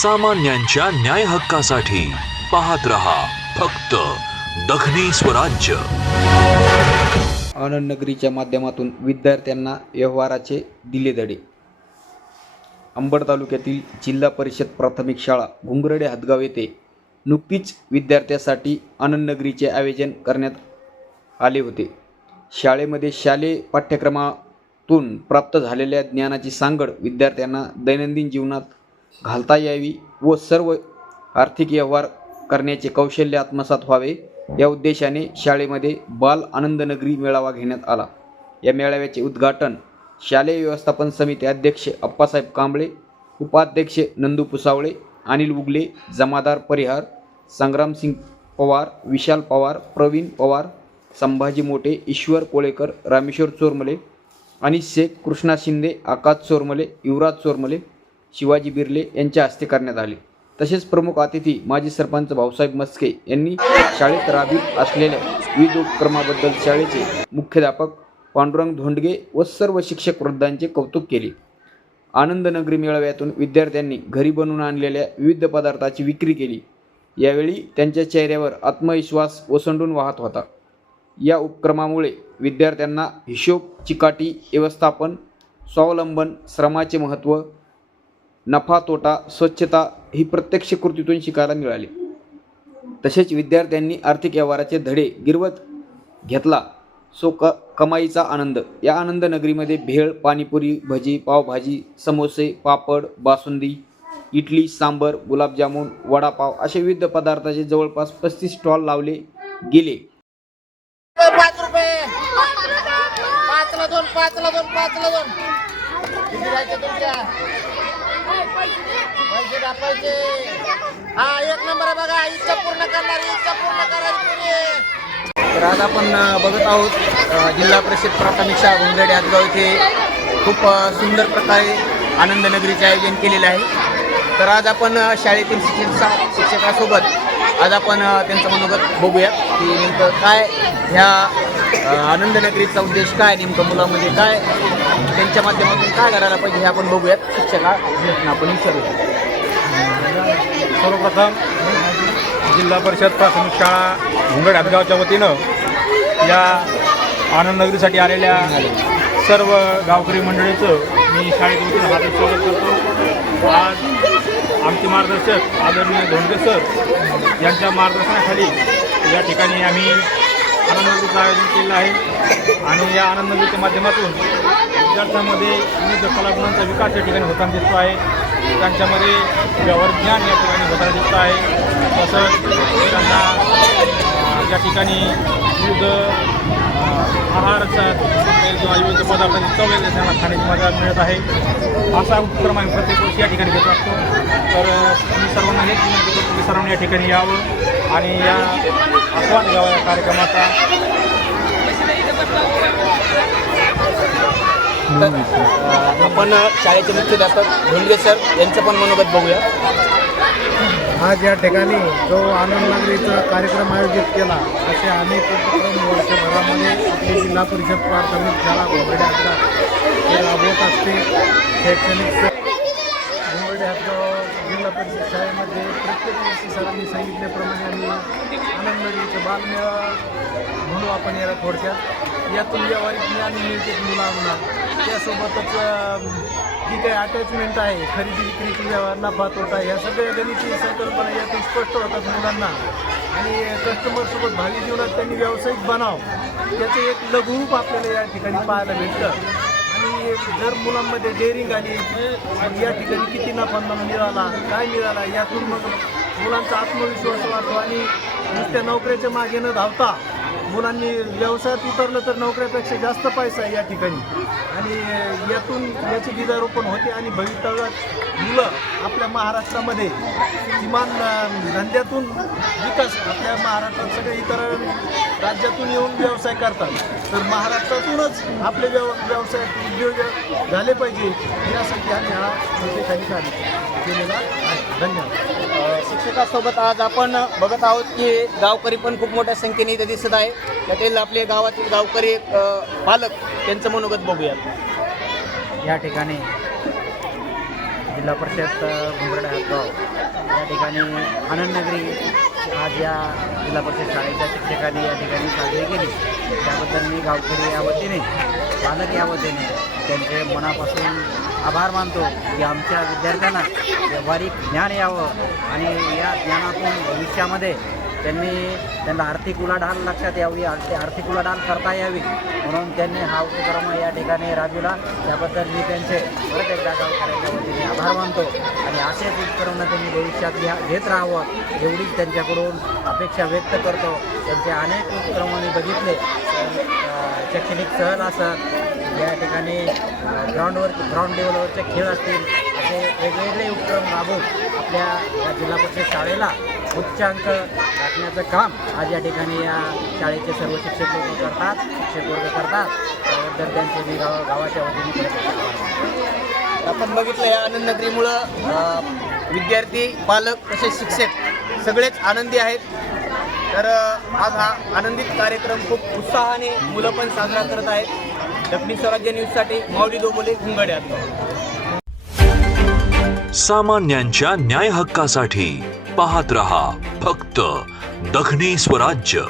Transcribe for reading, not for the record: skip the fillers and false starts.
सर्वसामान्यांच्या न्याय हक्कासाठी पाहत रहा फक्त दखनी स्वराज्य। आनंद नगरीच्या माध्यमातून विद्यार्थ्यांना व्यवहाराचे दिले धडे। अंबड तालुक्यातील जिल्हा परिषद प्राथमिक शाळा घुंगरडे हदगाव येथे नुकतीच विद्यार्थ्यांसाठी आनंद नगरीचे आयोजन करण्यात आले होते। शाळेमध्ये शालेय पाठ्यक्रमातून प्राप्त झालेल्या ज्ञानाची सांगड विद्यार्थ्यांना दैनंदिन जीवनात घालता यावी व सर्व आर्थिक व्यवहार करण्याचे कौशल्य आत्मसात व्हावे या उद्देशाने शाळेमध्ये बाल आनंद नगरी मेळावा घेण्यात आला। या मेळाव्याचे उद्घाटन शालेय व्यवस्थापन समिती अध्यक्ष अप्पासाहेब कांबळे, उपाध्यक्ष नंदू पुसावळे, अनिल उगले, जमादार परिहार, संग्रामसिंग पवार, विशाल पवार, प्रवीण पवार, संभाजी मोठे, ईश्वर कोळेकर, रामेश्वर चोरमले, अनिश शेख, कृष्णा शिंदे, आकाश चोरमले, युवराज चोरमले, शिवाजी बिर्ले यांच्या हस्ते करण्यात आले। तसेच प्रमुख अतिथी माजी सरपंच भाऊसाहेब मस्के यांनी शाळेत राबीत असलेल्या विविध उपक्रमाबद्दल शाळेचे मुख्याध्यापक पांडुरंग धोंडगे व सर्व शिक्षक वृंदांचे कौतुक केले। आनंद नगरी मेळाव्यातून विद्यार्थ्यांनी घरी बनवून आणलेल्या विविध पदार्थाची विक्री केली। यावेळी त्यांच्या चेहऱ्यावर आत्मविश्वास ओसंडून वाहत होता। या उपक्रमामुळे विद्यार्थ्यांना हिशोब, चिकाटी, व्यवस्थापन, स्वावलंबन, श्रमाचे महत्त्व, नफा तोटा, स्वच्छता ही प्रत्यक्ष कृतीतून शिकायला मिळाले। तसेच विद्यार्थ्यांनी आर्थिक व्यवहाराचे धडे गिरवत घेतला सो कमाईचा आनंद। या आनंद नगरीमध्ये भेळ, पाणीपुरी, भजी, पावभाजी, समोसे, पापड, बासुंदी, इडली, सांबर, गुलाबजामुन, वडापाव असे विविध पदार्थाचे जवळपास 35 स्टॉल लावले गेले। 5 रुपये 5 ला 2 5 ला 2 5 ला 2 किती राहायचे तुमच्या पैसे दाखवायचे। हा एक नंबर बघा, इच्छा पूर्ण करणारी, इच्छा पूर्ण करायची। तर आज आपण बघत आहोत जिल्हा परिषद प्राथमिक शाळा घुंगरडे हदगाव येथे खूप सुंदर प्रकारे आनंद नगरीचे आयोजन केलेले आहे। तर आज आपण शाळेतील शिक्षकासोबत आज आपण त्यांचं मनोगत बघूया की नेमकं काय ह्या आनंद नगरीचा उद्देश काय, नेमकं मुलांमध्ये काय त्यांच्या माध्यमातून काय करायला पाहिजे हे आपण बघूयात। शिक्षकांना आपण विचारूया। सर्वप्रथम जिल्हा परिषद प्राथमिक शाळा घुंगरडे हदगावच्या वतीनं या आनंद नगरीसाठी आलेल्या सर्व गावकरी मंडळीचं मी शाळेच्या वतीनं हार्दिक स्वागत करतो। आज आमचे मार्गदर्शक आदरणीय धोंडगे सर यांच्या मार्गदर्शनाखाली या ठिकाणी आम्ही आनंद नगरीचं आयोजन केलं आहे आणि या आनंद नगरीच्या माध्यमातून विद्यार्थ्यांमध्ये विविध कलागुणांचा विकास या ठिकाणी होताना दिसतो आहे। त्यांच्यामध्ये व्यवहार ज्ञान या ठिकाणी होताना दिसतं आहे। तसंच त्यांना या ठिकाणी विविध आहाराचा किंवा विविध पदार्थांची चव त्यांना खाण्याची मजा मिळत आहे। असा उपक्रम आम्ही प्रत्येक वर्षी या ठिकाणी घेत असतो। तर मी सर्वांना हेच विनंती करतो की सर्वांनी या ठिकाणी यावं आणि या आस्वाद घ्यावा या कार्यक्रमाचा। आपण शाळेचे मुख्याध्यापक धोंडगे सर यांचं पण मनोगत बघूया। आज या ठिकाणी जो आनंद नगरीचा कार्यक्रम आयोजित केला असे अनेक उपक्रम वर्षभरामध्ये आपली जिल्हा परिषद प्राथमिक शाळा घुंगरडे हदगाव हे राबवत असते। शैक्षणिक घुंगरडे हदगाव जिल्हा परिषद शाळेमध्ये प्रत्येक वर्षी सरांनी सांगितल्याप्रमाणे आम्ही आनंद नगरीचं बालमेळा म्हणू आपण याला थोडक्यात। यातून व्यावहारिक ज्ञान मिळते मुलांना, त्यासोबतच जी काही अटॅचमेंट आहे, खरेदी विक्रीची व्यवहार, नफा तोटा, ह्या सगळ्या गणिती संकल्पना यातून स्पष्ट होतात मुलांना आणि कस्टमरसोबत भावी जीवनात त्यांनी व्यावसायिक बनाव त्याचं एक लघुरूप आपल्याला या ठिकाणी पाहायला भेटतं। आणि जर मुलांमध्ये डेअरिंग आली, या ठिकाणी किती नफा मिळाला, काय मिळाला, यातून मग मुलांचा आत्मविश्वास वाढतो आणि नुसत्या नोकऱ्याच्या मागे न धावता मुलांनी व्यवसायात उतरलं तर नोकऱ्यापेक्षा जास्त पैसा आहे या ठिकाणी आणि यातून याची बीजारोपण होते आणि भवितव्यात मुलं आपल्या महाराष्ट्रामध्ये किमान धंद्यातून विकास, आपल्या महाराष्ट्रात सगळे इतर राज्यातून येऊन व्यवसाय करतात, तर महाराष्ट्रातूनच आपले व्यवसाय उद्योग झाले पाहिजे यासाठी आम्ही हा ठिकाणी कार्य केलेला आहे। धन्यवाद। शिक्षकासोबत आज आपण बघत आहोत की गावकरी पण खूप मोठ्या संख्येने इथे दिसत आहे। त्यातील आपले गावातील गावकरी पालक त्यांचं मनोगत बघूया। या ठिकाणी जिल्हा परिषद घुंगरडे हदगाव या ठिकाणी आनंदनगरी आज या जिल्हा परिषद शाळेच्या शिक्षकांनी या ठिकाणी साजरी केली. त्याबद्दल मी गावकरी या वतीने, पालक या वतीने त्यांचे मनापासून आभार मानतो की आमच्या विद्यार्थ्यांना व्यावहारिक ज्ञान यावं आणि या ज्ञानातून भविष्यामध्ये त्यांना आर्थिक उलाढाल लक्षात यावी, आर्थिक उलाढाल करता यावी म्हणून त्यांनी हा उपक्रम या ठिकाणी राबविला. त्याबद्दल मी त्यांचे परत एकदा गावकऱ्यांच्या वतीने आभार मानतो आणि असेच उपक्रम त्यांनी भविष्यात घेत राहावं एवढीच त्यांच्याकडून अपेक्षा व्यक्त करतो. त्यांचे अनेक उपक्रम मी बघितले, शैक्षणिक सहल असं या ठिकाणी ग्राउंड लेवलवरचे खेळ असतील, असे वेगवेगळे उपक्रम राबवून आपल्या या जिल्हा परिषद शाळेला उच्च अंक राखण्याचं काम आज या ठिकाणी या शाळेचे सर्व शिक्षक लोक करतात, शिक्षक वर्ग करतात. त्याबद्दल त्यांचे मी गावाच्या वतीने आपण बघितलं या आनंदनगरीमुळं विद्यार्थी, पालक तसेच शिक्षक सगळेच आनंदी आहेत. तर आज हा आनंदित कार्यक्रम खूप उत्साहाने मुलं पण साजरा करत आहेत. दक्षिण स्वराज्य न्यूजसाठी माऊली दोबोले, घुंगरडे हदगाव. सामान्यांच्या न्याय हक्कासाठी पाहत रहा फक्त दखनी स्वराज्य.